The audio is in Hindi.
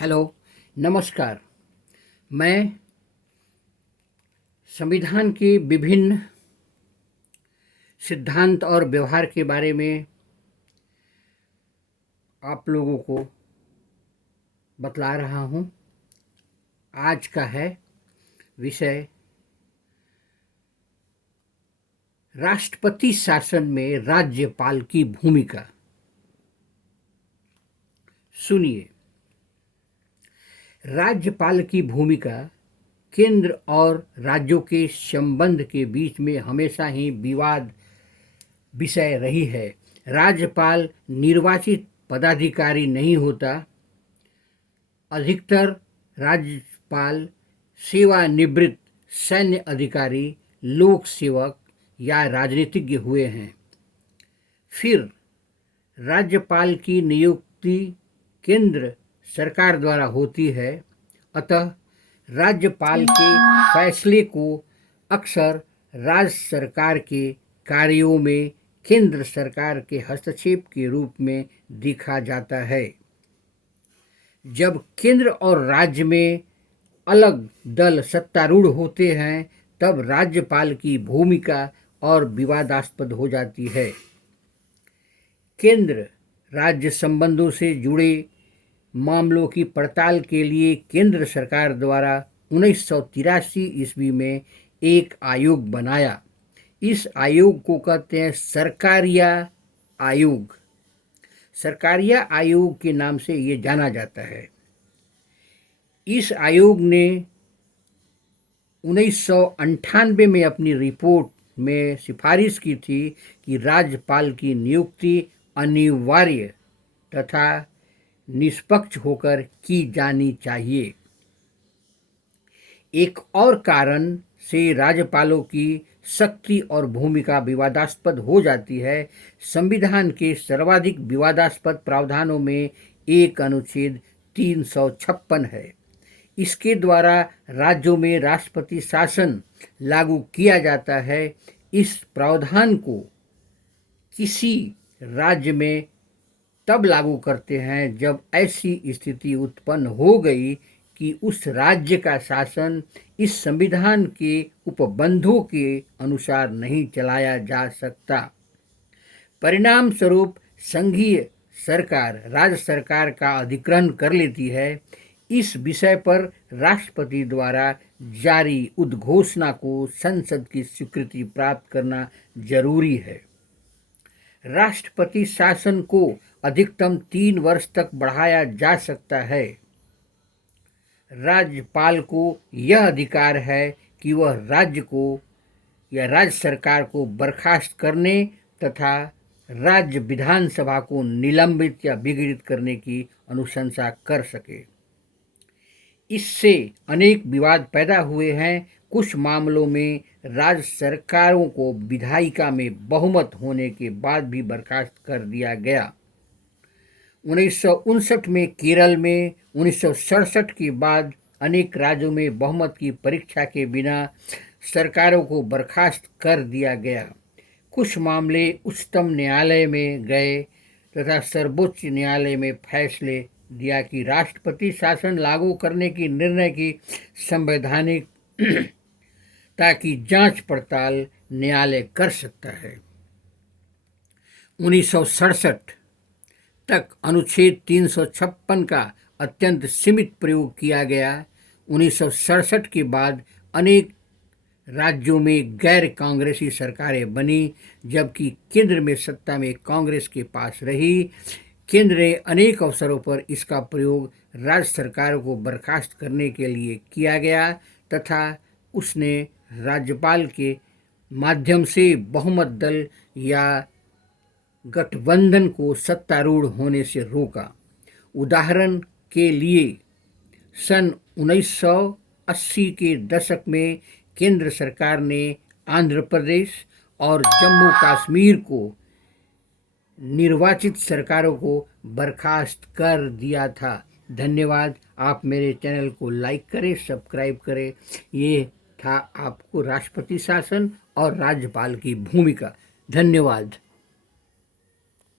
हेलो, नमस्कार। मैं संविधान के विभिन्न सिद्धांत और व्यवहार के बारे में आप लोगों को बतला रहा हूँ। आज का है विषय राष्ट्रपति शासन में राज्यपाल की भूमिका। सुनिए, राज्यपाल की भूमिका केंद्र और राज्यों के संबंध के बीच में हमेशा ही विवाद विषय रही है। राज्यपाल निर्वाचित पदाधिकारी नहीं होता। अधिकतर राज्यपाल सेवानिवृत्त सैन्य अधिकारी, लोक सेवक या राजनीतिज्ञ हुए हैं। फिर राज्यपाल की नियुक्ति केंद्र सरकार द्वारा होती है। अतः राज्यपाल के फैसले को अक्सर राज्य सरकार के कार्यों में केंद्र सरकार के हस्तक्षेप के रूप में देखा जाता है। जब केंद्र और राज्य में अलग दल सत्तारूढ़ होते हैं, तब राज्यपाल की भूमिका और विवादास्पद हो जाती है। केंद्र राज्य संबंधों से जुड़े मामलों की पड़ताल के लिए केंद्र सरकार द्वारा 1983 ईस्वी में एक आयोग बनाया। इस आयोग को कहते हैं सरकारिया आयोग। सरकारिया आयोग के नाम से ये जाना जाता है। इस आयोग ने 1998 में अपनी रिपोर्ट में सिफारिश की थी कि राज्यपाल की नियुक्ति अनिवार्य तथा निष्पक्ष होकर की जानी चाहिए। एक और कारण से राज्यपालों की शक्ति और भूमिका विवादास्पद हो जाती है। संविधान के सर्वाधिक विवादास्पद प्रावधानों में एक अनुच्छेद 356 है। इसके द्वारा राज्यों में राष्ट्रपति शासन लागू किया जाता है। इस प्रावधान को किसी राज्य में तब लागू करते हैं जब ऐसी स्थिति उत्पन्न हो गई कि उस राज्य का शासन इस संविधान के उपबंधों के अनुसार नहीं चलाया जा सकता। परिणाम स्वरूप संघीय सरकार राज्य सरकार का अधिग्रहण कर लेती है। इस विषय पर राष्ट्रपति द्वारा जारी उद्घोषणा को संसद की स्वीकृति प्राप्त करना जरूरी है। राष्ट्रपति शासन को अधिकतम 3 वर्ष तक बढ़ाया जा सकता है। राज्यपाल को यह अधिकार है कि वह राज्य को या राज्य सरकार को बर्खास्त करने तथा राज्य विधानसभा को निलंबित या विघटित करने की अनुशंसा कर सके। इससे अनेक विवाद पैदा हुए हैं। कुछ मामलों में राज्य सरकारों को विधायिका में बहुमत होने के बाद भी बर्खास्त कर दिया गया। 1959 में केरल में, 1967 के बाद अनेक राज्यों में बहुमत की परीक्षा के बिना सरकारों को बर्खास्त कर दिया गया। कुछ मामले उच्चतम न्यायालय में गए तथा सर्वोच्च न्यायालय में फैसले दिया कि राष्ट्रपति शासन लागू करने की निर्णय की संवैधानिक ताकि जांच पड़ताल न्यायालय कर सकता है। 1967 तक अनुच्छेद 356 का अत्यंत सीमित प्रयोग किया गया। 1967 के बाद अनेक राज्यों में गैर कांग्रेसी सरकारें बनी, जबकि केंद्र में सत्ता में कांग्रेस के पास रही। केंद्र ने अनेक अवसरों पर इसका प्रयोग राज्य सरकारों को बर्खास्त करने के लिए किया गया तथा उसने राज्यपाल के माध्यम से बहुमत दल या गठबंधन को सत्तारूढ़ होने से रोका। उदाहरण के लिए सन 1980 के दशक में केंद्र सरकार ने आंध्र प्रदेश और जम्मू कश्मीर को निर्वाचित सरकारों को बर्खास्त कर दिया था। धन्यवाद। आप मेरे चैनल को लाइक करें, सब्सक्राइब करें। ये था आपको राष्ट्रपति शासन और राज्यपाल की भूमिका। धन्यवाद।